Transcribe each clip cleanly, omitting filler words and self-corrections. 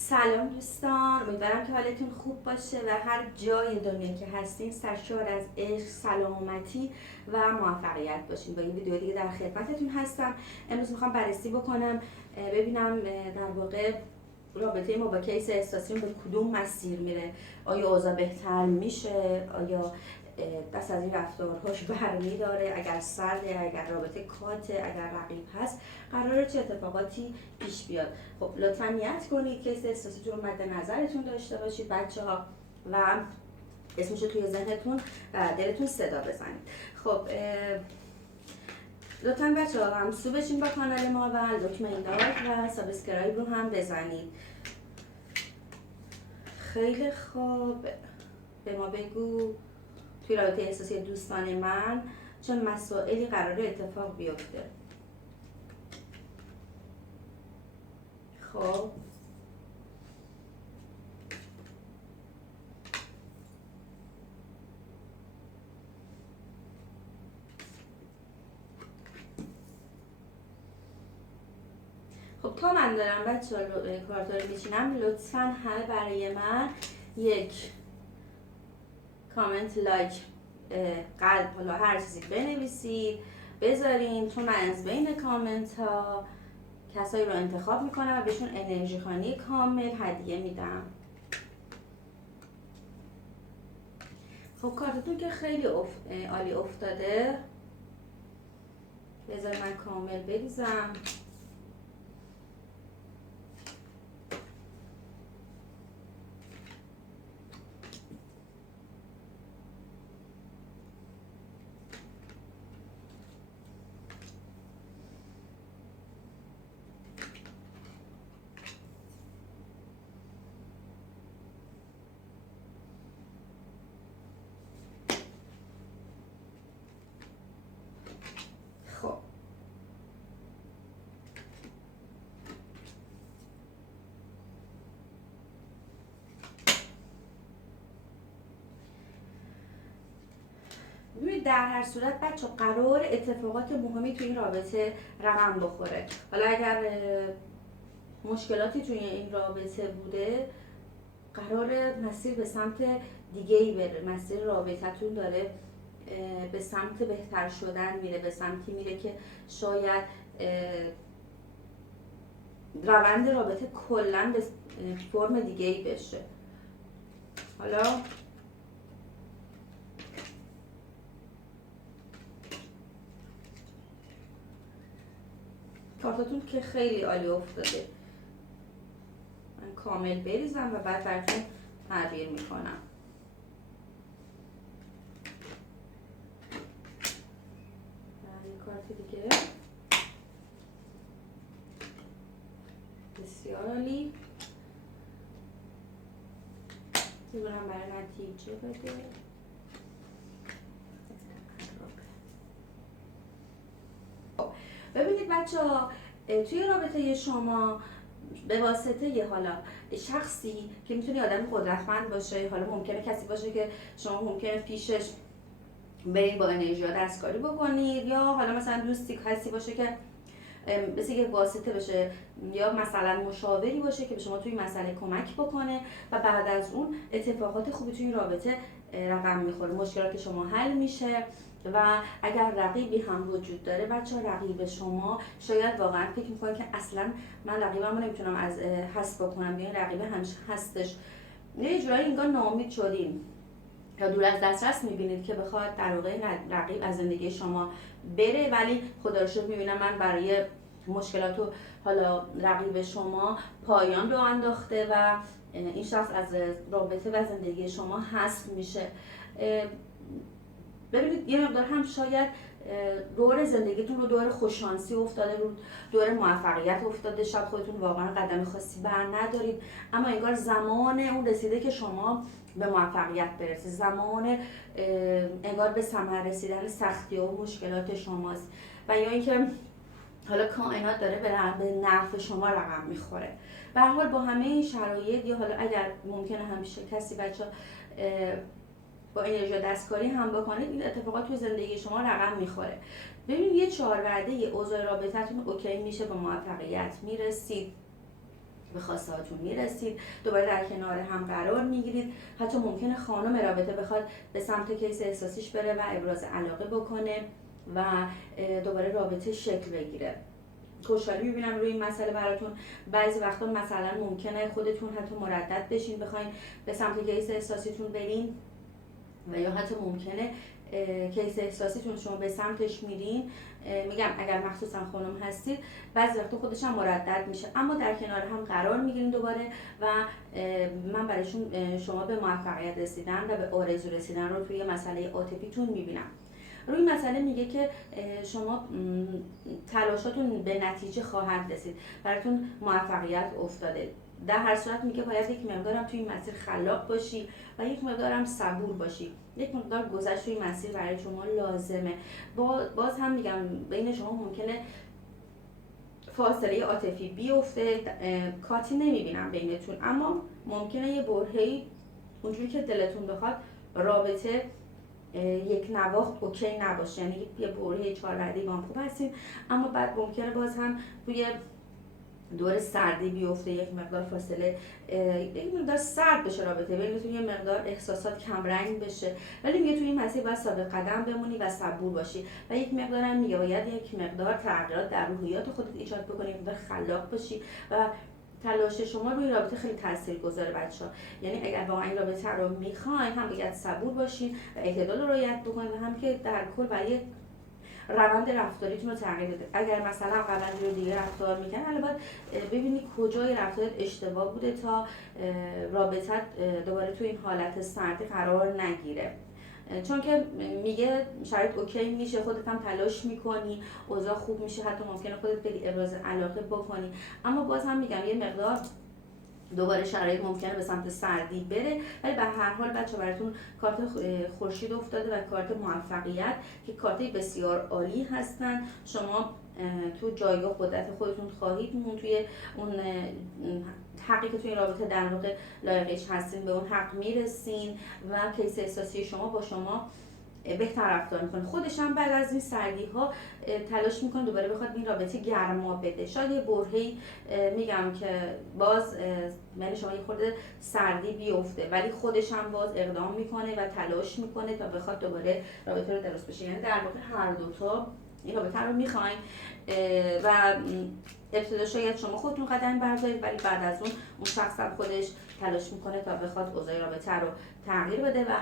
سلام دوستان، امیدوارم که حالتون خوب باشه و هر جای دنیا که هستین سرشار از عشق، سلامتی و موفقیت باشین. با این ویدیو دیگه در خدمتتون هستم. امروز میخوام بررسی بکنم ببینم در واقع رابطه ما با کیس احساسیون به کدوم مسیر میره. آیا اوضاع بهتر میشه؟ آیا دست از این رفتارهاش برمی داره؟ اگر سرده، اگر رابطه کاته، اگر رقیب هست، قراره چه اتفاقاتی پیش بیاد؟ خب لطفا نیت کنید کیس احساسیتون رو مد نظرتون داشته باشید بچه ها و اسمش رو توی ذهنتون و دلتون صدا بزنید. خب لطفا بچه ها همسو بشین با کانال ما و دکمه لایک و سابسکرایب رو هم بزنید. خیلی خوب، به ما بگو توی رابطه احساسی دوستان من چه مسائلی قراره اتفاق بیفته. خب تا من دارم بچه ها کارتا رو میچینم، لطفا همه برای من یک کامنت، لایک، قلب، حالا هر چیزی بنویسید بذارین، چون من از بین کامنت ها کسایی رو انتخاب میکنم و بهشون انرژی خوانی کامل هدیه میدم. خب کارتتون که خیلی عالی افتاده، بذار من کامل بریزم. خب در هر صورت بچه قرار اتفاقات مهمی توی این رابطه رقم بخوره. حالا اگر مشکلاتی توی این رابطه بوده، قرار مسیر به سمت دیگه ای بره. مسیر رابطتون داره به سمت بهتر شدن میره، به سمتی میره که شاید روند رابطه کلا به فرم دیگه ای بشه. حالا کارتاتون که خیلی عالی افتاده، من کامل بریزم و بعد براتون تعبیر میکنم. کارت دیگه بسیار عالی، میبونم برای نتیجه بده. ببینید بچه ها، توی رابطه شما به واسطه حالا شخصی که میتونه آدم قدرتمند باشه، حالا ممکنه کسی باشه که شما ممکنه پیشش برید با انرژی دستکاری بکنید، یا حالا مثلا دوستی کسی باشه که مثل یک واسطه بشه، یا مثلا مشاوری باشه که به شما توی مسئله کمک بکنه و بعد از اون اتفاقات خوبی توی رابطه رقم میخوره، مشکلات شما حل میشه. و اگر رقیبی هم وجود داره بچه ها، رقیب شما شاید واقعا فکر میکنه که اصلا من رقیبم رو نمیتونم از حذف بکنم، یا رقیب همیشه هستش، یه جورایی انگار ناامید شدین یا دور از دسترس میبینید که بخواد در واقع رقیب از زندگی شما بره. ولی خدا رو شکر میبینم من برای مشکلات و حالا رقیب شما پایان رو انداخته و این شخص از رابطه و زندگی شما حذف میشه. ببینید یه مقدار هم شاید دور زندگیتون رو دور خوششانسی افتاده، رو دور موفقیت افتاده، شاید خودتون واقعا قدم خاصی بر ندارید، اما انگار زمان اون رسیده که شما به موفقیت برسید، زمان انگار به ثمر رسیدن سختی و مشکلات شماست، و یا اینکه حالا کائنات داره به نفع شما رقم میخوره. به هر حال با همه این شرایط، یا حالا اگر ممکنه همیشه کسی بچه با انرژی دستکاری هم بکنید، این اتفاقات توی زندگی شما رقم میخوره. ببینید یه 4 وعده اوضاع رابطتون اوکی میشه، به موفقیت میرسید. به خواسته هاتون میرسید، دوباره در کنار هم قرار میگیرید. حتی ممکنه خانم رابطه بخواد به سمت کیس احساسیش بره و ابراز علاقه بکنه و دوباره رابطه شکل بگیره. خوشحالی میبینم روی این مسئله براتون. بعضی وقتا مثلا ممکنه خودتون حتی مردد بشین بخواین به سمت کیس احساسیتون برین و یا حتی ممکنه کیس احساسیتون شما به سمتش میرین. میگم اگر مخصوصا خانم هستید بعضی وقتا خودش هم مردد میشه، اما در کنار هم قرار میگیرین دوباره و من برایشون شما به موفقیت رسیدن و به آرزو رسیدن رو توی مسئله عاطفیتون میبینم. روی مسئله میگه که شما تلاشاتون به نتیجه خواهد رسید، براتون موفقیت افتاده. در هر صورت میگه باید یک مقدارم توی این مسیر خلاق باشی و یک مقدارم صبور باشی. یک مقدار گذشت توی مسیر برای شما لازمه. باز هم میگم بین شما ممکنه فاصله عاطفی بیفته، کاتی نمیبینم بینتون، اما ممکنه یه برهه‌ای اونجوری که دلتون بخواد رابطه یک نواخت اوکی نباشه، یعنی یه برهه 4 وعده با هم خوب هستین، اما بعد ممکنه باز هم توی دور سردی بیفته، یک مقدار فاصله، یک مقدار سرد بشه رابطه بینتون، یه مقدار احساسات کم رنگ بشه. ولی میگه توی این مسیر باید ثابت قدم بمونی و صبور باشی و یک مقدار هم میگه باید یک مقدار تغییرات در روحیات خودت ایجاد بکنی، یک مقدار خلاق باشی و تلاش شما روی رابطه خیلی تاثیرگذاره بچه‌ها. یعنی اگر واقعا این رابطه رو میخواین هم باید صبور باشین و اعتدال رو رعایت بکنید، هم که در کل برای روند رفتاریتون رو تغییر بده. اگر مثلا قبلا رو دیگه رفتار میکنن، حالا باید ببینی کجای رفتارت اشتباه بوده تا رابطت دوباره تو این حالت سردی قرار نگیره. چون که میگه شرایط اوکی میشه، خودت هم تلاش میکنی، اوضاع خوب میشه، حتی ممکنه خودت بری ابراز علاقه بکنی، اما باز هم میگم یه مقدار دوباره شرایط ممکنه به سمت سردی بره. ولی به هر حال بچه براتون کارت خورشید افتاده و کارت موفقیت که کارت بسیار عالی هستن. شما تو جایگاه قدرت خودتون خواهید مون، توی اون حقی که توی این رابطه در واقع لایقش هستین به اون حق میرسین و کیس احساسی شما با شما بهتر رفتار میکنه. خودش هم بعد از این سردی ها تلاش میکنه دوباره بخواد این رابطه گرما بده. شاید یه برهه‌ای میگم که باز من شما یه خورده سردی بیفته، ولی خودش هم باز اقدام میکنه و تلاش میکنه تا بخواد دوباره رابطه رو درست بشه. یعنی در واقع هر دوتا این رابطه رو میخواین و ابتدا شاید شما خودتون قدم بردارید، ولی بعد از اون شخص هم خودش تلاش میکنه تا بخواد اوضاع رابطه رو تغییر بده و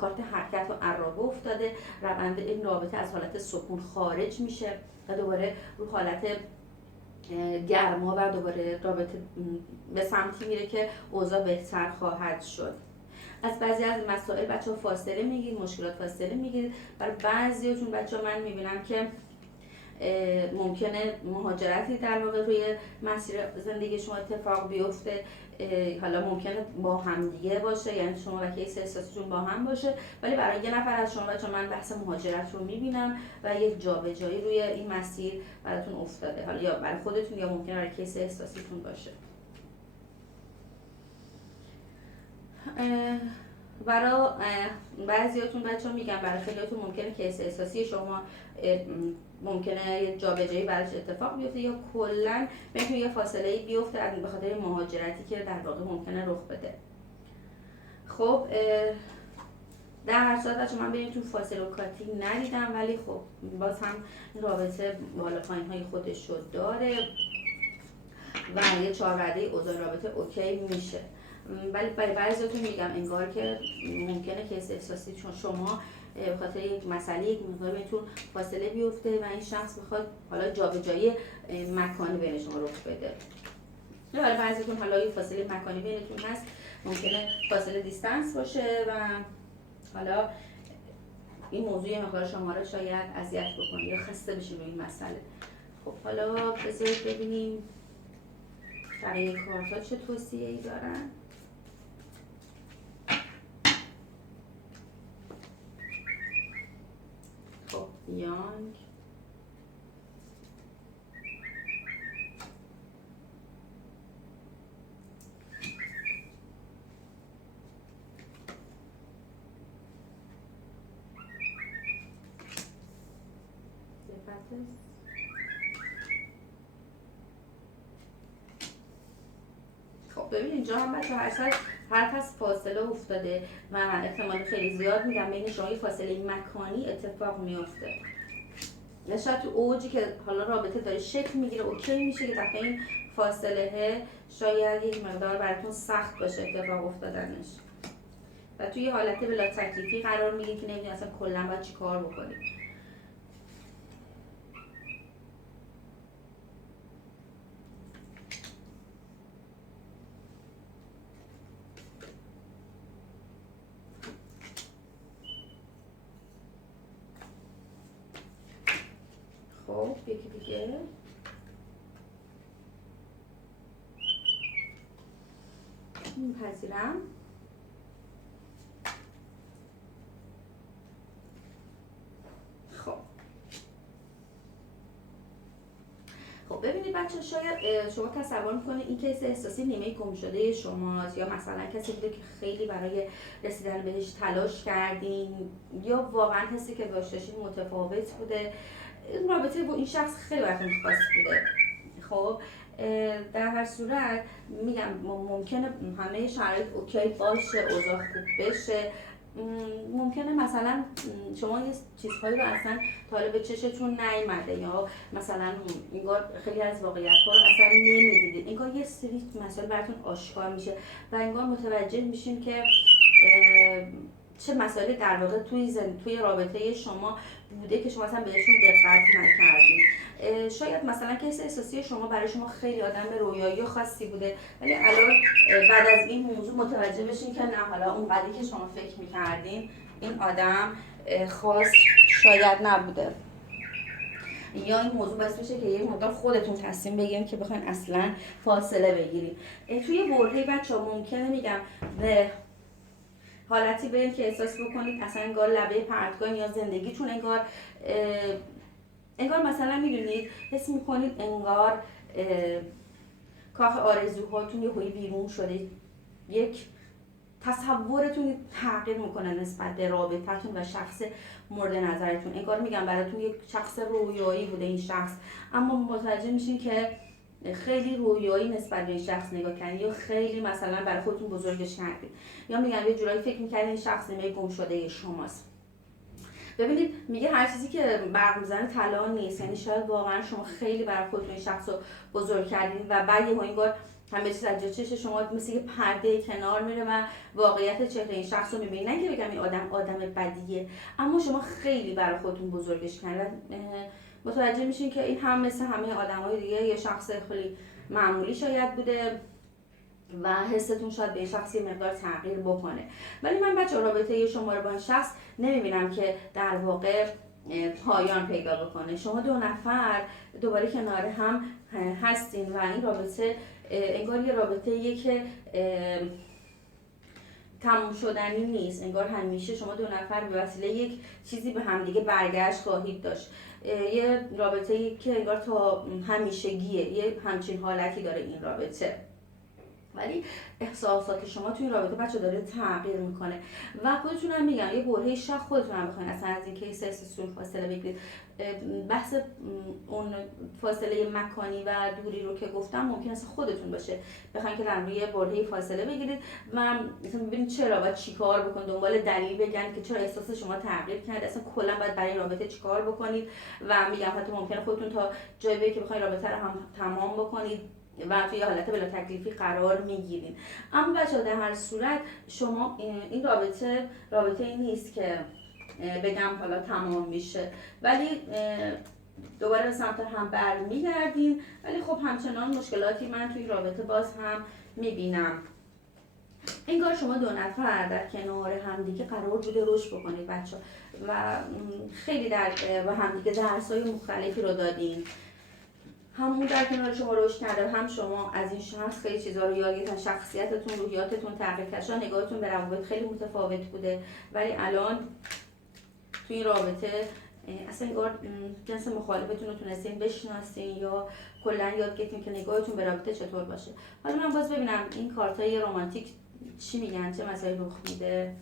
کارت حرکت و عرابه افتاده. روند این رابطه از حالت سکون خارج میشه و دوباره رو حالت گرما و دوباره رابطه به سمتی میره که اوضاع بهتر خواهد شد. از بعضی از مسائل بچه‌ها فاصله میگیرید، مشکلات فاصله میگیرید. برای بعضیاتون بچه‌ها من میبینم که ممکنه مهاجرتی در واقع روی مسیر زندگی شما اتفاق بیفته. حالا ممکنه با هم دیگه باشه، یعنی شما و کیس احساسیتون با هم باشه، ولی برای یه نفر از شما بچه‌ها من بحث مهاجرت رو میبینم و یک جابجایی روی این مسیر براتون افتاده، حالا یا برای خودتون یا ممکنه برای کیس احساسیتون باشه. برای بعضیاتون بچه‌ها میگم، برای خیلیاتون ممکنه کیس احساسی شما ممکنه یه جابجایی براش اتفاق بیفته یا کلا بهتون یه فاصله‌ای بیفته به خاطر مهاجرتی که در واقع ممکنه رخ بده. خب در هر صورت بچه‌ها من بینتون فاصله و کاتی ندیدم، ولی خب باز هم رابطه بالا پایین های خودش رو داره و یه 4 وعده اوضاع رابطه اوکی میشه. ولی برای بعضیاتون میگم انگار که ممکنه کیس احساسی چون شما به خاطر یک مسئله یک مقدار بینتون فاصله بیفته و این شخص بخواد حالا جابجایی مکانی بین شما رخ بده. برای بعضیاتون حالا یک فاصله مکانی بینتون هست، ممکنه فاصله دیستنس باشه و حالا این موضوع یه مقدار شما رو شاید اذیت بکنه یا خسته بشید روی این مسئله. خب حالا بذارید ببینیم برای کارتا چه توصیه‌ای دارن. خب یانگ، ببین اینجا هم بچه هر کس فاصله افتاده و احتمال خیلی زیاد میگم بین شما یه فاصله مکانی اتفاق میفته. یا شاید تو اوجی که حالا رابطه داره شکل میگیره اوکی میشه که دفعه این فاصله شاید یک مقدار براتون سخت باشه اتفاق افتادنش و توی حالت بلا تکلیفی قرار میگیره که نمیدونی اصلا کلا باید چی کار بکنی. خب یکی دیگه میپذیرم. خب ببینید بچه شاید شما تصور میکنید این کیس احساسی نیمه گم شده شماست یا مثلا کسی بوده که خیلی برای رسیدن بهش تلاش کردین یا واقعا حسی که داشتین متفاوت بوده. این رابطه با این شخص خیلی براتون خاص بوده. خب در هر صورت میگم ممکنه همه شرایط اوکی باشه، اوضاع خوب بشه، ممکنه مثلا شما یه چیزهایی رو اصلا تا حالا به چشتون نیومده یا مثلا انگار خیلی از واقعیت‌ها رو اصلا نمیدیدید، انگار یه سری مسائل براتون آشکار میشه و انگار متوجه میشین که چه مسائلی در واقع توی رابطه شما بوده که شما اصلا بهشون دقت نکردین. شاید مثلا کیس احساسی شما برای شما خیلی آدم رویایی و خاصی بوده ولی الان بعد از این موضوع متوجه بشین که نه، حالا اونقدری که شما فکر میکردین این آدم خاص شاید نبوده، یا این موضوع باعث میشه که یه مقدار خودتون تصمیم بگیرین که بخواین اصلا فاصله بگیرین. توی برهه بچه‌ها ممکنه میگم به حالتی برین که احساس بکنید اصلا انگار لبه پرتگاه یا زندگیتون انگار مثلا میدونید حس میکنید انگار کاخ آرزوهاتون یه هوی بیرون شده، یک تصورتون تغییر میکنه نسبت به رابطتون و شخص مورد نظرتون. انگار میگم براتون یک شخص رویایی بوده این شخص، اما متوجه میشین که خیلی رویایی نسبت به این شخص نگاه کردین یا خیلی مثلا برای خودتون بزرگش کردین یا میگم یه جورایی فکر میکردین این شخص نیمه گم شده شماست. ببینید میگه هر چیزی که برق میزنه طلا نیست، یعنی شاید واقعا شما خیلی برای خودتون این شخص رو بزرگ کردین و بعد یه انگار همه چیز از چش شما مثل یه پرده کنار میره و واقعیت چهره این شخص رو میبینید. نه که بگم این آدم بدیه، اما شما خیلی برای خودتون بزرگش کردین و متوجه میشین که این هم مثل همه آدمای دیگه یه شخص خیلی معمولی شاید بوده و حستون شاید به این شخص یه مقدار تغییر بکنه. ولی من بچه رابطه شما رو با این شخص نمیبینم که در واقع پایان پیدا بکنه. شما دو نفر دوباره کنار هم هستین و این رابطه انگار یه رابطه‌ایه که تموم شدنی نیست، انگار همیشه شما دو نفر به وسیله یک چیزی به همدیگه برگشت خواهید داشت. یه رابطه‌ای که انگار تا همیشگیه، یه همچین حالتی داره این رابطه. ولی احساسات شما توی این رابطه بچه داره تغییر میکنه و خودتون هم میگم یه برهه شخص خودتون هم بخواین اصلا از این کیس احساسیتون فاصله بگیرید. بحث اون فاصله مکانی و دوری رو که گفتم ممکن است خودتون باشه بخواین که در روی برهه فاصله بگیرید و مثلا ببینید چرا باید چیکار بکنید، دنبال دلیل بگن که چرا احساس شما تغییر کرده، اصلا کلا باید برای رابطه چیکار بکنید و میگم حتی ممکنه خودتون تا جایی برید که بخواید رابطه رو هم تمام بکنید و توی حالت بلا تکلیفی قرار میگیرین. اما بچه‌ها در هر صورت شما این رابطه این نیست که بگم حالا تمام میشه، ولی دوباره به سمت هم برمیگردین. ولی خب همچنان مشکلاتی من توی رابطه باز هم میبینم. انگار شما دو نفر در کنار همدیگه قرار بوده رشد بکنید بچه‌ها و خیلی با همدیگه درس‌های مختلفی رو دادین، همون در کنار شما رشد کرده، هم شما از این شخص خیلی چیزا رو یاد گرفتین، شخصیتتون، روحیاتتون تغییر کرده، نگاهتون به روابط خیلی متفاوت بوده ولی الان توی این رابطه اصلا انگار جنس مخالفتون رو تونستین بشناسین یا کلا یاد گرفتین که نگاهتون به رابطه چطور باشه. حالا من باز ببینم این کارتای رمانتیک چی میگن، چه مسائلی رخ میده.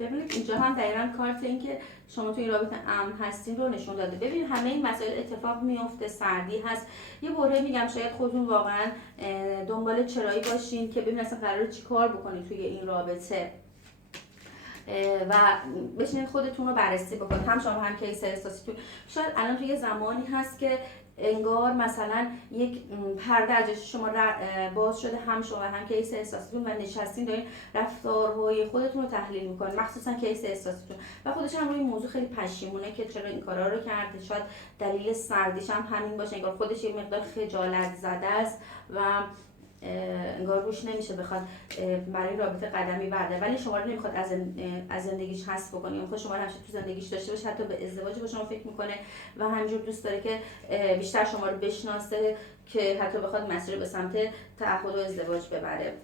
ببینید اینجا هم دقیقاً کارت این که شما تو این رابطه امن هستین رو نشون داده. ببین همه این مسائل اتفاق میفته، سردی هست، یه برهه میگم شاید خودتون واقعا دنبال چرایی باشین که ببین اصلا قراره چی کار بکنید توی این رابطه و بشینید خودتون رو بررسی بکنید، هم شما هم کیس احساسیتون. شاید الان توی زمانی هست که انگار مثلا یک پرده از شما باز شده، هم شما هم کیس احساسیتون، و نشستین دارین رفتارهای خودتون رو تحلیل میکنین، مخصوصا کیس احساسیتون، و خودش هم روی این موضوع خیلی پشیمونه که چرا این کارا رو کرده. شاید دلیل سردیش هم همین باشه، انگار خودش یه مقدار خجالت زده است و انگار روش نمیشه بخواد برای رابطه قدمی برده، ولی شما رو نمیخواد از زندگیش حذف بکنه، میخواد شما رو همیشه تو زندگیش داشته باشه، حتی به ازدواج با شما فکر میکنه و همینجور دوست داره که بیشتر شما رو بشناسه که حتی بخواد مسیر به سمت تعهد و ازدواج ببره.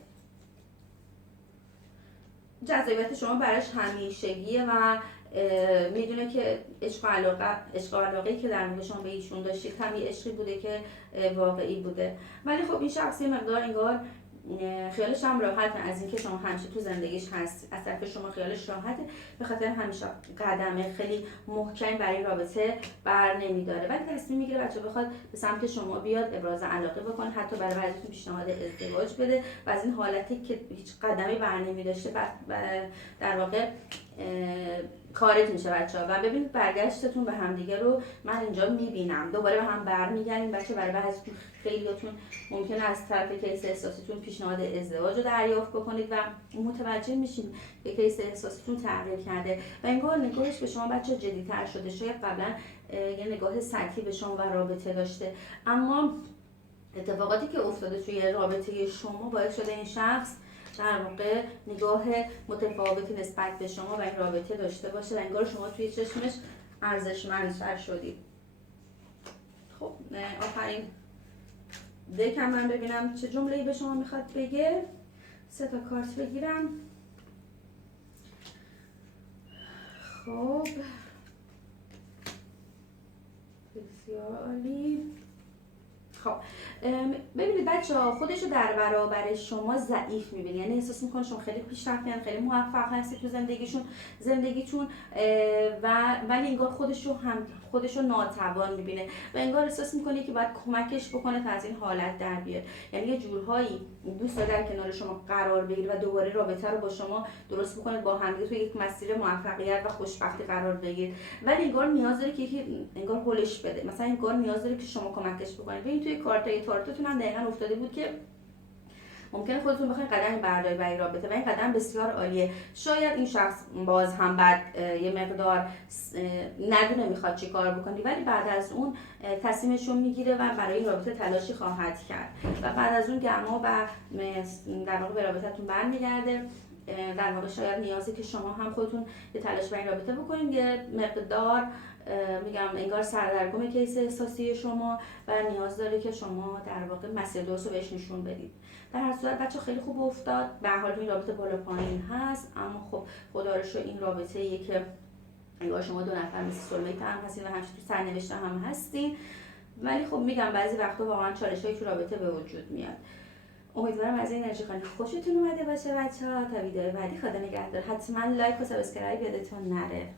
جذابیت شما براش همیشگیه و میدونه که عشق و علاقه‌ای که در مورد شما به ایشون داشتید هم یه عشقی بوده که واقعی بوده. ولی خب این شخصی مقدار انگار خیالش هم راحته از اینکه شما همیشه تو زندگیش هست، از طرف شما خیالش راحته، به خاطر همیشه قدم خیلی محکم برای رابطه بر نمیداره، ولی تصمیم میگیره بچه بخواد به سمت شما بیاد، ابراز علاقه بکنه، حتی برای بعضیتون پیشنهاد ازدواج بده و از این حالتی که هیچ قدمی بر نمیداشته در واقع خارج میشه بچه‌ها. و ببینید برگشتتون به همدیگه رو من اینجا میبینم، دوباره به هم برمیگردین بچه. برای بعضیتون خیلیاتون ممکنه از طرف کیس احساسیتون پیشنهاد ازدواج رو دریافت بکنید و متوجه میشین که کیس احساسیتون تغییر کرده و انگار نگاهش به شما بچه جدی‌تر شده. شاید قبلا یه نگاه سطحی به شما و رابطه داشته، اما اتفاقاتی که افتاده توی رابطه شما باعث شده این شخص در واقع نگاه متفاوتی نسبت به شما و این رابطه داشته باشه و انگار شما توی چشمش ارزشمندتر شدید. خب آخرین دکم من ببینم چه جمله‌ای به شما میخواد بگه. 3 تا کارت بگیرم. خب بسیار عالی. خب ببینید بچه‌ها خودش رو در برابر شما ضعیف می‌بینه، یعنی احساس می‌کنه شما خیلی پیشرفتین، خیلی موفق هستید تو زندگیتون ولی انگار خودش رو ناتوان می‌بینه و انگار احساس می‌کنه که باید کمکش بکنه تا از این حالت در بیاد. یعنی یه جورهایی دوست داره در کنار شما قرار بگیره و دوباره رابطه رو با شما درست بکنه، با هم تو یک مسیر موفقیت و خوشبختی قرار بگیره، ولی انگار نیاز داره که یکی انگار هولش بده، مثلا انگار نیاز داره که شما کمکش بکنید. ببین توی کارتای تارتتون هم دقیقاً افتاده بود که ممکنه خودتون بخواید قدمی بردارید برای رابطه و این قدم بسیار عالیه. شاید این شخص باز هم بعد یه مقدار ندونه میخواد چی کار بکنی، ولی بعد از اون تصمیمش رو میگیره و برای این رابطه تلاشی خواهد کرد و بعد از اون گرما و در واقع به رابطتون برمیگرده. در واقع شاید نیازی که شما هم خودتون یه تلاش برای این رابطه بکنید، یه مقدار میگم انگار سردرگم کیس احساسی شما و نیاز داره که شما در واقع مسیر درست رو بهش نشون بدید. در هر صورت بچه خیلی خوب افتاد، به هر حال این رابطه بالا پایین هست، اما خب خدا رو شکر این رابطه ایه که انگار شما دو نفر مثل سولمیت هم هستین و همچنین تو سرنوشت هم هستین، ولی خب میگم بعضی وقتا واقعا چالش‌های تو رابطه به وجود میاد. امیدوارم از این انرژی خیلی خوشتون اومده باشه بچه‌ها. تا ویدیو بعدی خدا نگهدار. حتما لایک و سابسکرایب یادتون نره.